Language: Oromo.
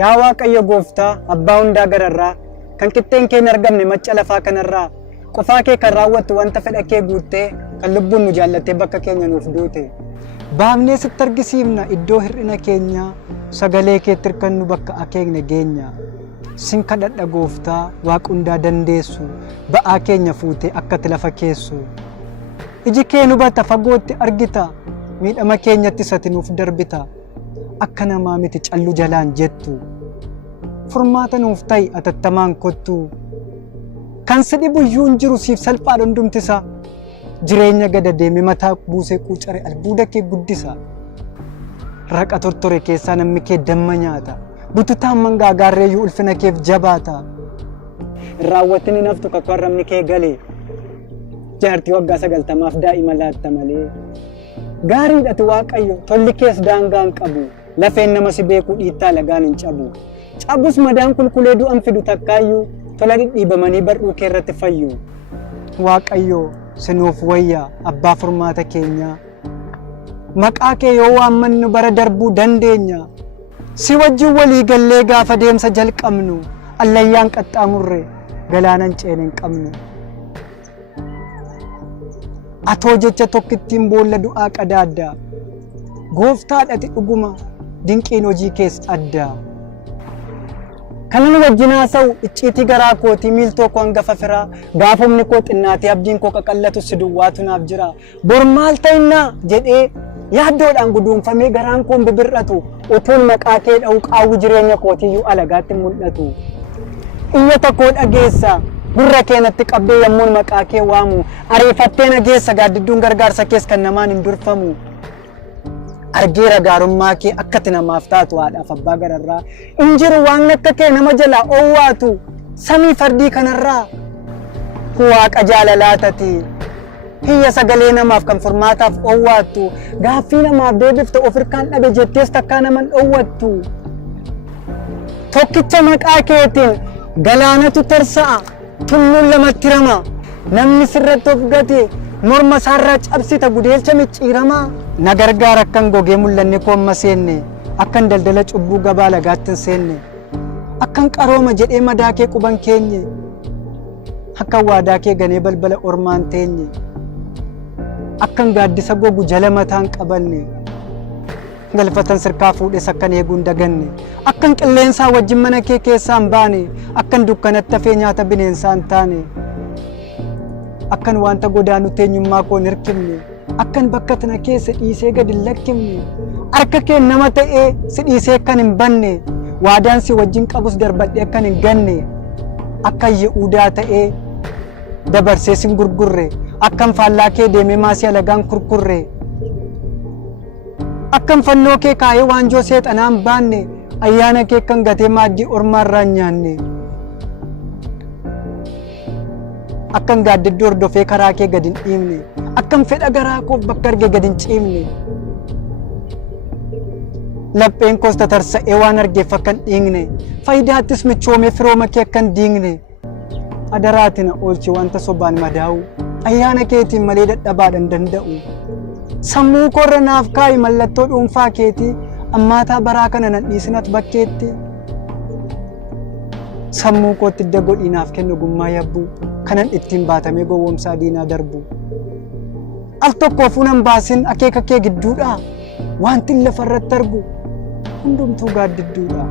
Yaa Waaqayyo Gooftaa abbaa hundaa gararraa kan qixxeen kee hin argamne macca lafaa kanarraa qofaa kee kan raawwattu wanta fedha kee guuttee kan lubbuun nu jaallattee bakka keenya nuuf duute. Baafnee sitti argisiifna iddoo hir'ina keenyaa sagalee keetti hirkannu bakka akeekne geenya. Sin kadhadha Gooftaa Waaqa hundaa dandeessu ba'aa keenya fuutee akkati lafa keessu. Iji kee nu hubata fagootti argita miidhama keenyatti sati nuuf darbita. Akka namaa miti callu jalaan jettu furmaata nuuf ta'i atattamaan kottu kan si dhibu iyyuu hin jiru siif salphaadha hundumtisa jireenya gada deeme mataa buusee quucare albuuda kee guddisa raqa tortore keessaa namni kee damma nyaata bututaan mangaagaarreeyyuu ulfina keef jabaata raawwatini naftu kakwarramni kee galee jaartii waggaa 90 daa'ima laatta malee gaariidhati Waaqayyo tolli kees daangaan qabu lafeen nama si beeku dhiittaa lagaan hin cabu. Cabus madaan kulkulee du'an fidu takkaayyuu tola dhidhiibamanii bardhuu kee irratti fayyu. Waaqayyo sinuuf wayya abbaa furmaata keenya. Maqaa kee yoo waammannu bara darbuu dandeenya. Si wajjin walii gallee gaafa deemsa jalqabnu allayyaan qaxxaamurre galaanan ceene hin qabnu. Atoo jecha tokkittiin boolla du'aa qadaadda. Gooftaadhati dhuguma dinqiin hojii kees adda. Kanan wajjin haasa'u icciitii garaa kooti miiltoo koo hangafa firaa gaafumni koo xinnaatee abdiin koo qaqallatu si duwwaatu naaf jira. Bor maal ta'innaa jedhee yaaddoodhaan guduunfamee garaan koon bibir'atu utuun maqaa kee dha'u qaawwi jireenya kootiyyuu alagaatti mul'atu. Iyyata koo dhageessa gurra keenatti qabdee yommuun maqaa kee waamu ariifattee nageessa gaaddidduun gargaarsa kees kan namaan hin durfamu. Argeera gaarummaa kee akkati namaaf taatu haadhaaf abbaa gararraa injiru waan akka kee nama jalaa owwaatu samii fardii kanarraa Waaqa jaalalaatati hiyya sagalee namaaf kan furmaataaf owwaattu gaaffii namaaf deebifte of hirkaan dhabe jettees takkaa naman dhowwattu tokkicha maqaa keetiin galaanatu tarsa'a tulluun lamatti rama namni sirratti of gate morma isaarraa cabsita gudeelcha micciiramaa na gargaara akkan gogee mul'anne koomma seenne akkan daldala cubbuu gabaa lagaatti hin seenne akkan qarooma jedhee madaa kee quban keenye akkan waadaa kee ganee balbala ormaan teenye akkan gaaddisa gogu jala mataan qabanne galfatan sirkaa fuudhes akkan eeguun daganne akkan qilleensaa wajjin mana kee keessaa hin baane akkan dukkanatti hafee nyaata bineensaa hin taane akkan wanta godaanu teenyummaa koo hin hirkifne akkan bakka tana keessa dhiisee gad hin lakkifne harka kee nama ta'ee si dhiisee akkan hin banne waadaan si wajjin qabus darbadhee akkan hin ganne akkan Yihuudaa ta'ee dabarsee sin gurgurre akkan faallaa kee deemee maasii alagaan kurkurre akkan fannoo kee kaayee waanjoo seexanaan baanne ayyaana kee kan gatee maaddii ormaarraa nyaanne akkan gaaddidduu hordofee karaa kee gad hin dhiibne akkan fedha garaa koof bakka arge gad hin ciibne lapheen koos tatarsa'ee waan argeef akkan dhiigne faayidaattis michoomee firooma kee akkan diigne adaraati na oolchi wanta sobaan madaa'u ayyaana keetiin malee dadhabaadhan danda'u sammuu koorra naaf kaa'i mallattoo dhuunfaa keetii ammaataa baraa kana nan dhiisinat bakkeetti sammuu kootti idda godhii naaf kennu gummaa yabbuu kanan ittiin baatamee gowwoomsaa diinaa darbu al tokkoofuu nan baasin akeeka kee gidduudha wanti lafarratti argu hundumtuu gaaddidduudha.